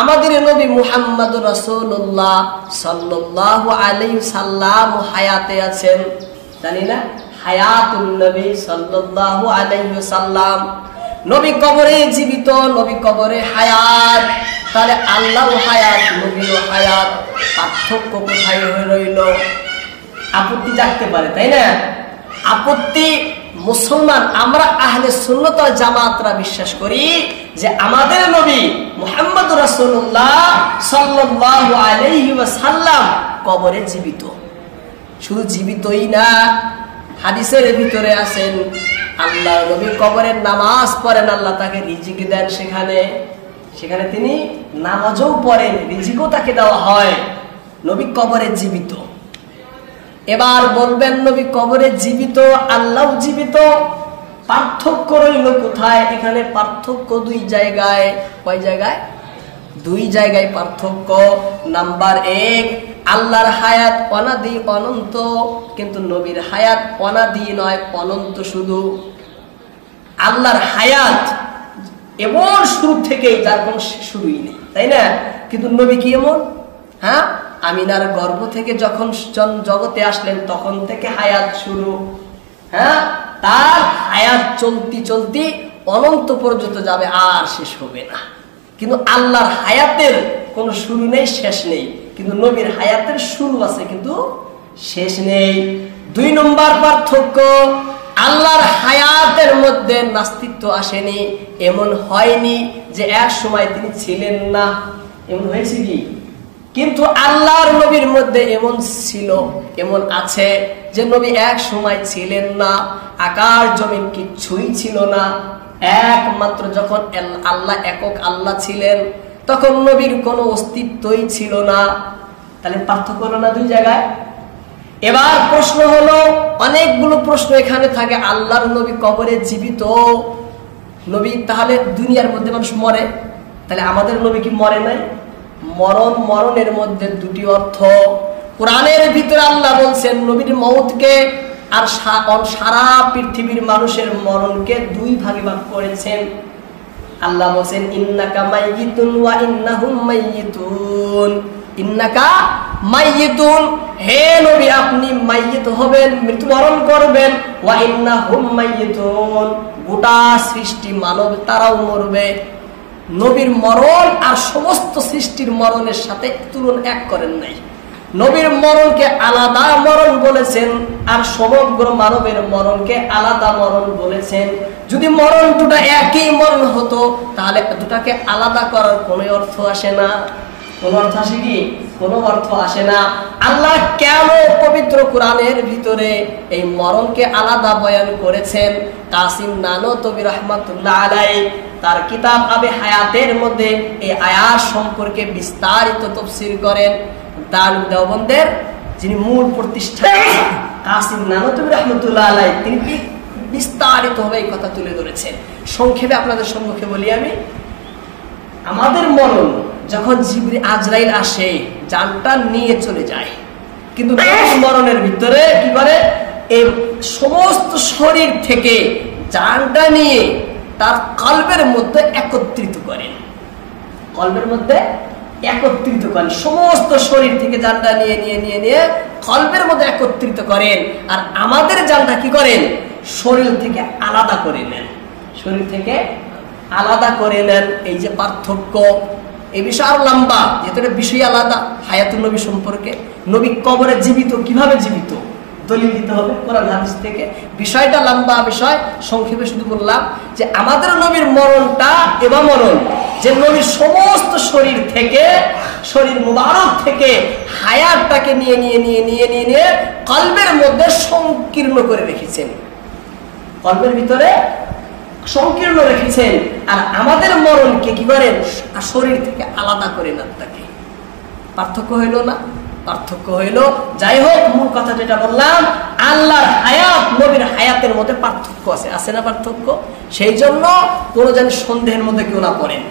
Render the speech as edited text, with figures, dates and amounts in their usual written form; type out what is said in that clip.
আমাদের নবী মুহাম্মদুর রাসূলুল্লাহ সাল্লাল্লাহু আলাইহি সাল্লাম হায়াতে আছেন, জানি না? হায়াতুন নবী সাল্লাল্লাহু আলাইহি সাল্লাম, নবী কবরে জীবিত, নবী কবরে হায়াত। তাহলে আল্লাহ হায়াত, নবীও হায়াত, পার্থক্য কোথায় হয়ে রইল? আপত্তি জাগতে পারে, তাই না? আপত্তি মুসলমান আমরা আহলে সুন্নাত ওয়াল জামাতরা বিশ্বাস করি যে আমাদের নবী মুহাম্মদুর রাসূলুল্লাহ সাল্লাল্লাহু আলাইহি ওয়াসাল্লাম কবরে জীবিত। শুধু জীবিতই না, হাদিসের ভিতরে আছেন আল্লাহ নবী কবরে নামাজ পড়েন, আল্লাহ তাকে রিজিক দেন, সেখানে তিনি নামাজও পড়েন, রিজিকও তাকে দেওয়া হয়। নবী কবরে জীবিত। এবার বলবেন নবী কবরে জীবিত, আল্লাহ জীবিত, পার্থক্য রইল কোথায়? এখানে পার্থক্য দুই জায়গায়। কয় জায়গায়? দুই জায়গায় পার্থক্য। নাম্বার 1, আল্লাহর হায়াত অনাদি অনন্ত, কিন্তু নবীর হায়াত অনাদি নয়, অনন্ত শুধু। আল্লাহর হায়াত এমন শুরু থেকেই, যার কোনো শুরুই নেই, তাই না? কিন্তু নবী কি এমন? হ্যাঁ, আমিনার গর্ভ থেকে যখন জগতে আসলেন তখন থেকে হায়াত শুরু। হ্যাঁ, তার হায়াত চলতি চলতি অনন্ত পর্যন্ত যাবে, আর শেষ হবে না। কিন্তু আল্লাহর হায়াতের কোনো শুরু নেই, শেষ নেই, কিন্তু নবীর হায়াতের শুরু আছে কিন্তু শেষ নেই। 2 নম্বর পার্থক্য, আল্লাহর হায়াতের মধ্যে নাস্তিত্ব আসেনি, এমন হয়নি যে এক সময় তিনি ছিলেন না, এমন হয়েছে কি? কিন্তু আল্লাহর নবীর মধ্যে এমন ছিল, এমন আছে যে নবী এক সময় ছিলেন না, আকাশ জমিন কিচ্ছুই ছিল না, একমাত্র যখন আল্লাহ একক আল্লাহ ছিলেন তখন নবীর কোনো অস্তিত্বই ছিল না। তাহলে পার্থক্য হলো না দুই জায়গায়? এবার প্রশ্ন হলো, অনেকগুলো প্রশ্ন এখানে থাকে। আল্লাহর নবী কবরে জীবিত, নবী তাহলে দুনিয়ার মধ্যে মানুষ মরে, তাহলে আমাদের নবী কি মরে নাই? মরণের মধ্যে দুটি অর্থ। কোরআনের ভিতরে আল্লাহ বলছেন নবীর মওতকে আর সারা পৃথিবীর মানুষের মরণকে 2 ভাগে ভাগ করেছেন। আল্লাহ বলছেন ইন্নাকা মাইয়িতুন ওয়া ইন্নাহুম মাইয়িতুন, ইন্নাকা মাইয়িতুন, হে নবী আপনি মাইয়িত হবেন, মৃত্যুবরণ করবেন, ওয়া ইন্নাহুম মাইয়িতুন, গোটা সৃষ্টি মানব তারাও মরবে। নবীর মরণ আর সমস্ত সৃষ্টির মরণের সাথে তুলনা এক করেন নাই। নবীর মরণকে আলাদা মরণ বলেছেন আর সমগ্র মানবের মরণকে আলাদা মরণ বলেছেন। যদি মরণ দুটা একই মরণ হতো তাহলে দুটাকে আলাদা করার কোনো অর্থ আসে না। কোনো অর্থ আসে কি? কোনো অর্থ আসে না। আল্লাহ কেন পবিত্র কোরআনের ভিতরে এই মরণকে আলাদা বয়ান করেছেন? কাসিম নানতবী রাহমাতুল্লাহ আলাইহি তার কিতাব আবে হায়াতের মধ্যে এই আয়াত সম্পর্কে বিস্তারিত তাফসীর করেন। দারুল দেওবন্দের যিনি মূল প্রতিষ্ঠাতা কাসিম নানতবী রাহমাতুল্লাহ আলাইহি, তিনি বিস্তারিতভাবে এই কথা তুলে ধরেছেন। সংক্ষেপে আপনাদের সম্মুখে বলি আমি, আমাদের মরণ যখন জিবরিল আজরাইল আসে জানটা নিয়ে চলে যায়, কিন্তু মরণের ভিতরে কি করে? এই সমস্ত শরীর থেকে জানটা নিয়ে তার কলবের মধ্যে একত্রিত করেন, কলবের মধ্যে একত্রিত করেন, সমস্ত শরীর থেকে জানটা নিয়ে নিয়ে নিয়ে নিয়ে কলবের মধ্যে একত্রিত করেন। আর আমাদের জানটা কি করেন? শরীর থেকে আলাদা করে নেন, শরীর থেকে আলাদা করে নেন। এই যে পার্থক্য, এই বিষয় আরো লম্বা, যেহেতু বিষয় আলাদা। হায়াতুন নবী সম্পর্কে, নবী কবরে জীবিত, কিভাবে জীবিত দলিল দিতে হবে কোরআন হাদিস থেকে। বিষয়টা লম্বা বিষয়, সংক্ষেপে শুধু বললাম যে আমাদের নবীর মরণটা এবার মরণ যে নবীর সমস্ত শরীর থেকে, শরীর মুবারক থেকে হায়াতটাকে নিয়ে নিয়ে নিয়ে নিয়ে নিয়ে নিয়ে কলবের মধ্যে সংকীর্ণ করে রেখেছেন, কলবের ভিতরে সংকীর্ণ রেখেছেন। আর আমাদের মরণকে কি করেন? শরীর থেকে আলাদা করে নেন। তাকে পার্থক্য হইল না? পার্থক্য হইল। যাই হোক, মূল কথা যেটা বললাম, আল্লাহর হায়াত নবীর হায়াতের মধ্যে পার্থক্য আছে, আছে না পার্থক্য? সেই জন্য কোনো যেন সন্দেহের মধ্যে কেউ না পড়েন।